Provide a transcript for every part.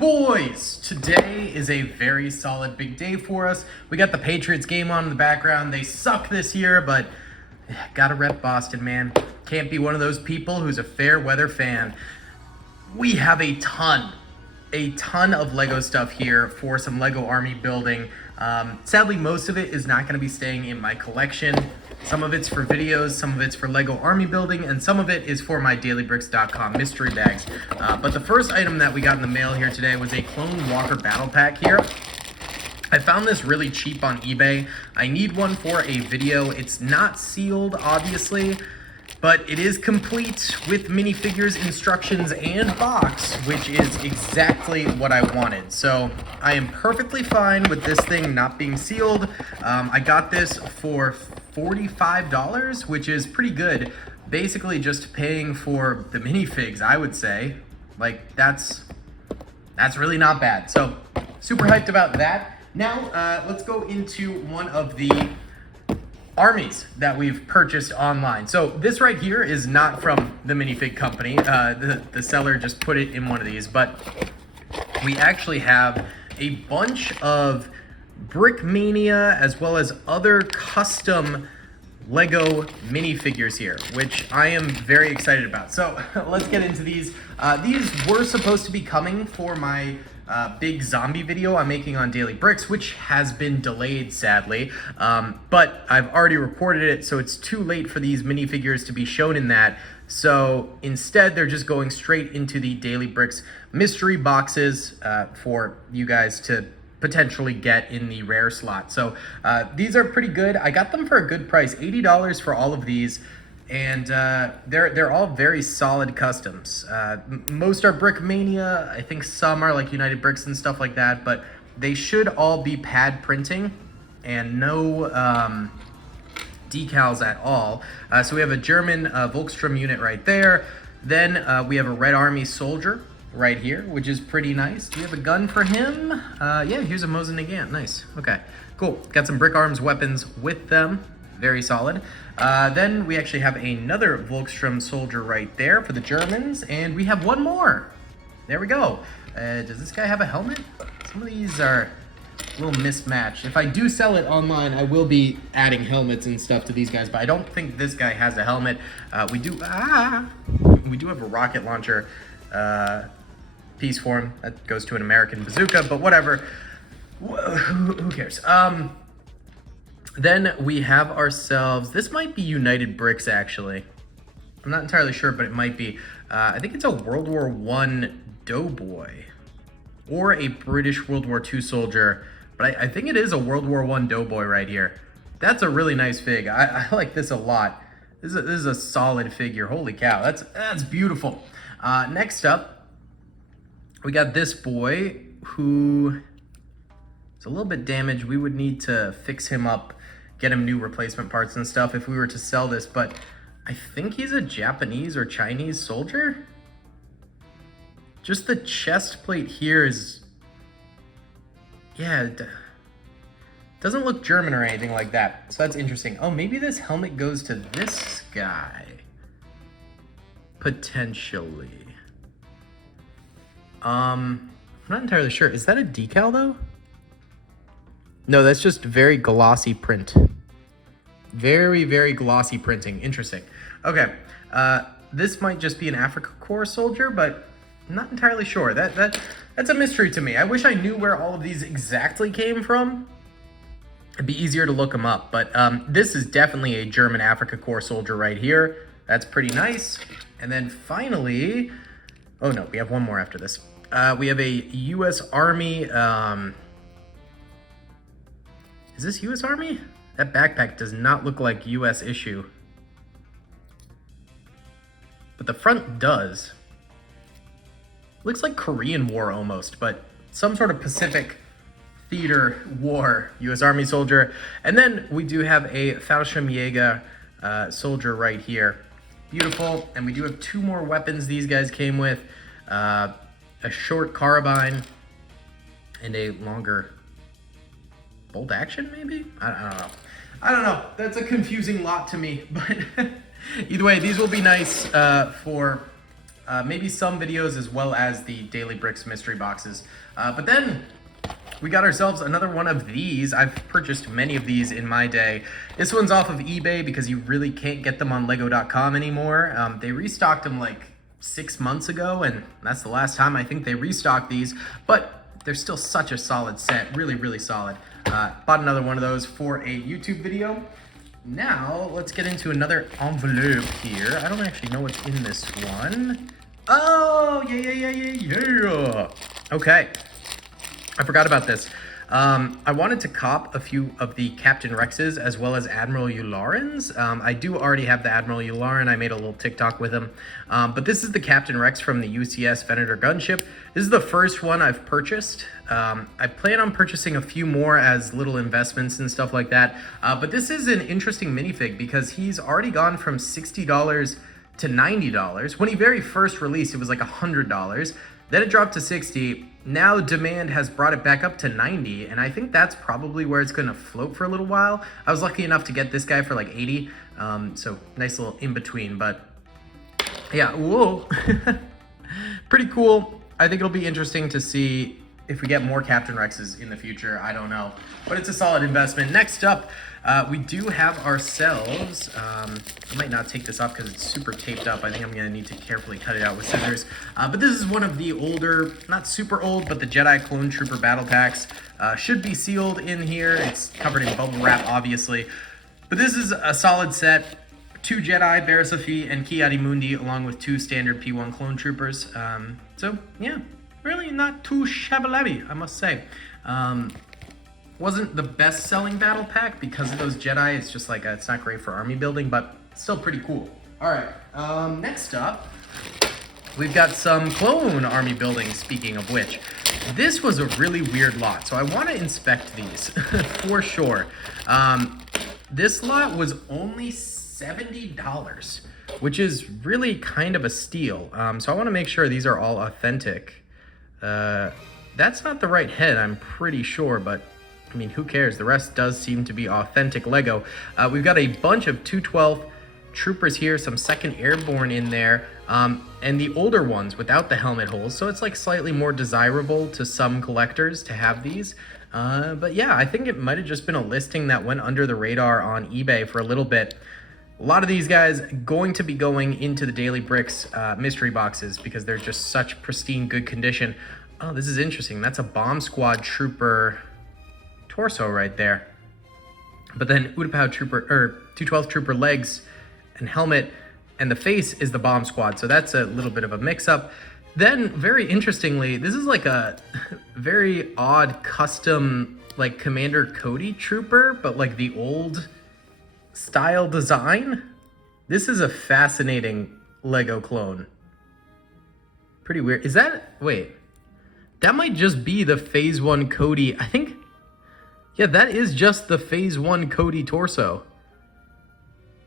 Boys, today is a very solid big day for us. We got the Patriots game on in the background. They suck this year, but gotta rep Boston, man. Can't be one of those people who's a fair weather fan. We have a ton of Lego stuff here for some Lego Army building. Sadly, most of it is not going to be staying in my collection. Some of it's for videos, some of it's for Lego Army building, and some of it is for my DaleyBricks.com mystery bags. But the first item that we got in the mail here today was a Clone Walker Battle Pack here. I found this really cheap on eBay. I need one for a video. It's not sealed, obviously, but it is complete with minifigures, instructions, and box, which is exactly what I wanted. So I am perfectly fine with this thing not being sealed. I got this for $45, which is pretty good. Basically just paying for the minifigs, I would say. Like, that's really not bad. So super hyped about that. Now, let's go into one of the armies that we've purchased online. So this right here is not from the minifig company. The seller just put it in one of these, but we actually have a bunch of Brickmania as well as other custom Lego minifigures here, which I am very excited about. So let's get into these. These were supposed to be coming for my big zombie video I'm making on DaleyBricks, which has been delayed, sadly. But I've already recorded it, so it's too late for these minifigures to be shown in that. So instead, they're just going straight into the DaleyBricks mystery boxes for you guys to potentially get in the rare slot. So these are pretty good. I got them for a good price, $80 for all of these. And they're all very solid customs. Most are Brickmania. I think some are like United Bricks and stuff like that, but they should all be pad printing and no decals at all. So we have a German Volkssturm unit right there. Then we have a Red Army soldier right here, which is pretty nice. Do we have a gun for him? Yeah, here's a Mosin Nagant. Nice. Okay, cool. Got some Brick Arms weapons with them. Very solid. Then we actually have another Volkssturm soldier right there for the Germans, and we have one more. There we go. Does this guy have a helmet? Some of these are a little mismatched. If I do sell it online, I will be adding helmets and stuff to these guys, but I don't think this guy has a helmet. We do have a rocket launcher piece for him. That goes to an American bazooka, but whatever. Who cares? Then we have ourselves, this might be United Bricks actually. I'm not entirely sure, but it might be. I think it's a World War I doughboy or a British World War II soldier, but I think it is a World War I doughboy right here. That's a really nice fig. I like this a lot. This is a solid figure. Holy cow, that's beautiful. Next up, we got this boy who is a little bit damaged. We would need to fix him up, get him new replacement parts and stuff if we were to sell this, but I think he's a Japanese or Chinese soldier. Just the chest plate here is, yeah, it doesn't look German or anything like that, so that's interesting. Oh, maybe this helmet goes to this guy, potentially. I'm not entirely sure. Is that a decal though? No, that's just very glossy print. Very, very glossy printing. Interesting. Okay, this might just be an Africa Corps soldier, but I'm not entirely sure. That's a mystery to me. I wish I knew where all of these exactly came from. It'd be easier to look them up, but this is definitely a German Africa Corps soldier right here. That's pretty nice. And then finally, oh no, we have one more after this. We have a U.S. Army. Is this U.S. Army? That backpack does not look like U.S. issue. But the front does. Looks like Korean War almost, but some sort of Pacific Theater War U.S. Army soldier. And then we do have a Fallschirmjäger soldier right here. Beautiful. And we do have two more weapons these guys came with. A short carbine and a longer bolt action, maybe? I don't know. That's a confusing lot to me, but either way, these will be nice for maybe some videos as well as the DaleyBricks mystery boxes. But then we got ourselves another one of these. I've purchased many of these in my day. This one's off of eBay because you really can't get them on Lego.com anymore. They restocked them like 6 months ago, and that's the last time I think they restocked these, but they're still such a solid set. Really, really solid. Bought another one of those for a YouTube video. Now, let's get into another envelope here. I don't actually know what's in this one. Oh, yeah. Okay. I forgot about this. I wanted to cop a few of the Captain Rexes as well as Admiral Yularans. I do already have the Admiral Yularen. I made a little TikTok with him. But this is the Captain Rex from the UCS Venator gunship. This is the first one I've purchased. I plan on purchasing a few more as little investments and stuff like that. But this is an interesting minifig because he's already gone from $60 to $90. When he very first released, it was like $100. Then it dropped to 60. Now demand has brought it back up to 90, and I think that's probably where it's gonna float for a little while. I was lucky enough to get this guy for like 80, so nice little in between, but yeah, whoa. Pretty cool. I think it'll be interesting to see if we get more Captain Rexes in the future. I don't know, but it's a solid investment. Next up, we do have ourselves, I might not take this off because it's super taped up. I think I'm going to need to carefully cut it out with scissors. But this is one of the older, not super old, but the Jedi Clone Trooper battle packs. Should be sealed in here. It's covered in bubble wrap, obviously. But this is a solid set. 2 Jedi, Barrisafi and Ki-Adi-Mundi, along with 2 standard P1 Clone Troopers. So, yeah, really not too shabby, I must say. Wasn't the best-selling battle pack because of those Jedi. It's just like, it's not great for army building, but still pretty cool. All right, next up, we've got some clone army building, speaking of which. This was a really weird lot, so I want to inspect these for sure. This lot was only $70, which is really kind of a steal. So I want to make sure these are all authentic. That's not the right head, I'm pretty sure, but I mean, who cares? The rest does seem to be authentic Lego. We've got a bunch of 212 troopers here, some 2nd Airborne in there, and the older ones without the helmet holes, so it's like slightly more desirable to some collectors to have these. But yeah, I think it might have just been a listing that went under the radar on eBay for a little bit. A lot of these guys going to be going into the DaleyBricks mystery boxes because they're just such pristine, good condition. Oh, this is interesting. That's a Bomb Squad Trooper torso right there. But then Utapau Trooper, or 212 Trooper legs and helmet, and the face is the Bomb Squad. So that's a little bit of a mix-up. Then, very interestingly, this is like a very odd custom, like Commander Cody Trooper, but like the old style design. This is a fascinating Lego clone. Pretty weird. Is that, wait, that might just be the Phase 1 Cody. I think, yeah, that is just the Phase 1 Cody torso,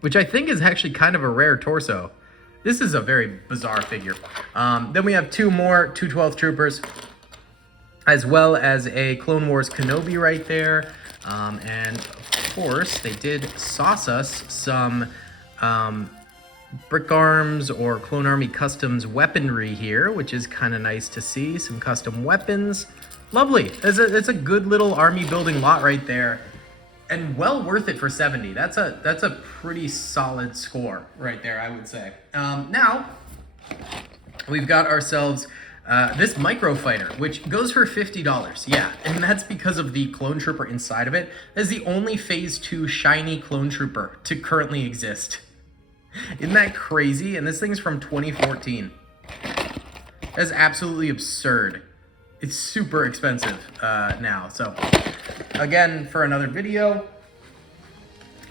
which I think is actually kind of a rare torso. This is a very bizarre figure. Then we have 2 more 212 troopers, as well as a Clone Wars Kenobi right there. And of course, they did sauce us some Brick Arms or Clone Army Customs weaponry here, which is kind of nice to see. Some custom weapons. Lovely. It's a good little army building lot right there. And well worth it for 70. That's a pretty solid score right there, I would say. Now, we've got ourselves this Micro Fighter, which goes for $50. Yeah, and that's because of the Clone Trooper inside of it. That's the only Phase 2 shiny Clone Trooper to currently exist. Isn't that crazy? And this thing's from 2014. That's absolutely absurd. It's super expensive now. So, again, for another video.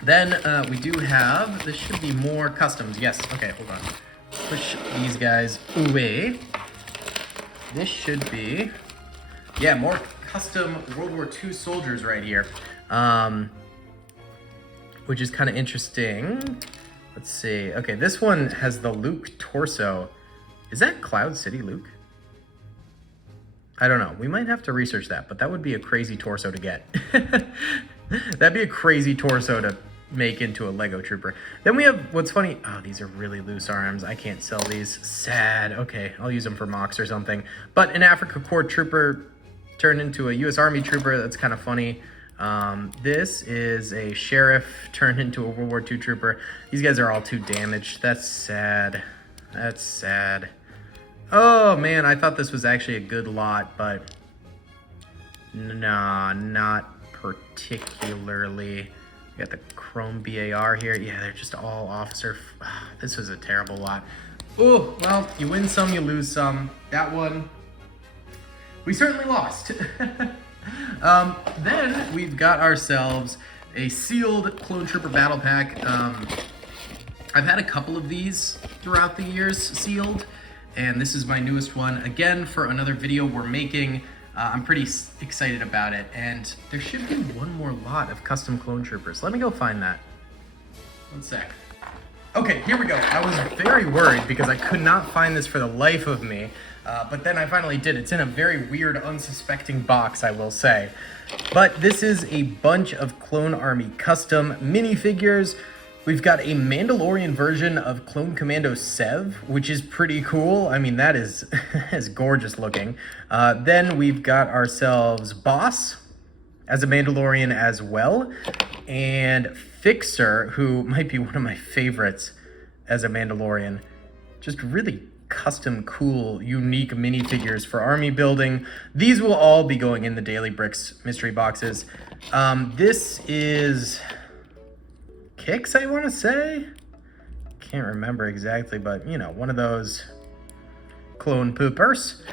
Then we do have, this should be more customs. Yes, okay, hold on. Push these guys away. This should be, yeah, more custom World War II soldiers right here. Which is kind of interesting. Let's see. Okay, this one has the Luke torso. Is that Cloud City Luke? I don't know. We might have to research that, but that would be a crazy torso to get. That'd be a crazy torso to make into a Lego trooper. Then we have, what's funny, oh, these are really loose arms. I can't sell these. Sad. Okay, I'll use them for mocks or something. But an Africa Corps trooper turned into a U.S. Army trooper. That's kind of funny. This is a sheriff turned into a World War II trooper. These guys are all too damaged. That's sad. That's sad. Oh, man, I thought this was actually a good lot, but nah, not particularly. We got the chrome BAR here. Yeah, they're just all officer. This was a terrible lot. Oh, well, you win some, you lose some. That one, we certainly lost. Then we've got ourselves a sealed Clone Trooper Battle Pack. I've had a couple of these throughout the years sealed, and this is my newest one. Again, for another video we're making. I'm pretty excited about it, and there should be one more lot of custom Clone Troopers. Let me go find that. One sec. Okay, here we go. I was very worried because I could not find this for the life of me, but then I finally did. It's in a very weird, unsuspecting box, I will say. But this is a bunch of Clone Army custom minifigures. We've got a Mandalorian version of Clone Commando Sev, which is pretty cool. I mean, that is, is gorgeous looking. Then we've got ourselves Boss as a Mandalorian as well. And Fixer, who might be one of my favorites as a Mandalorian. Just really custom, cool, unique minifigures for army building. These will all be going in the DaleyBricks mystery boxes. This is Kicks, I want to say. Can't remember exactly, but you know, one of those clone poopers.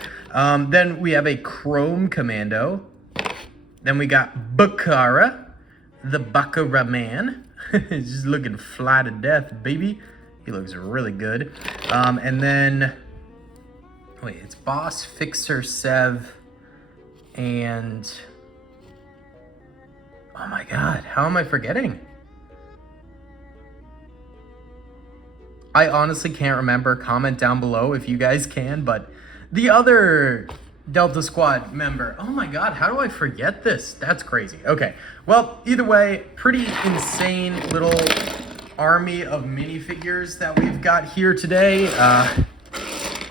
Then we have a Chrome Commando. Then we got Bakara, the Bakara man. He's just looking fly to death, baby. He looks really good. And then, wait, it's Boss, Fixer, Sev, and oh my God, how am I forgetting? I honestly can't remember. Comment down below if you guys can, but the other Delta Squad member. Oh my God, how do I forget this? That's crazy. Okay, well, either way, pretty insane little army of minifigures that we've got here today.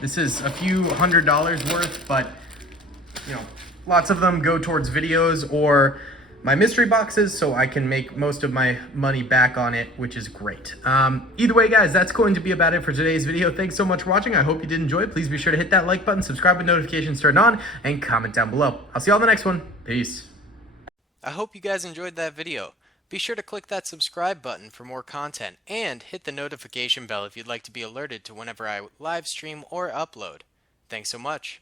This is a few $100s worth, but you know, lots of them go towards videos or my mystery boxes, so I can make most of my money back on it, which is great. Either way, guys, that's going to be about it for today's video. Thanks so much for watching. I hope you did enjoy it. Please be sure to hit that like button, subscribe with notifications turned on, and comment down below. I'll see you all in the next one. Peace. I hope you guys enjoyed that video. Be sure to click that subscribe button for more content, and hit the notification bell if you'd like to be alerted to whenever I live stream or upload. Thanks so much.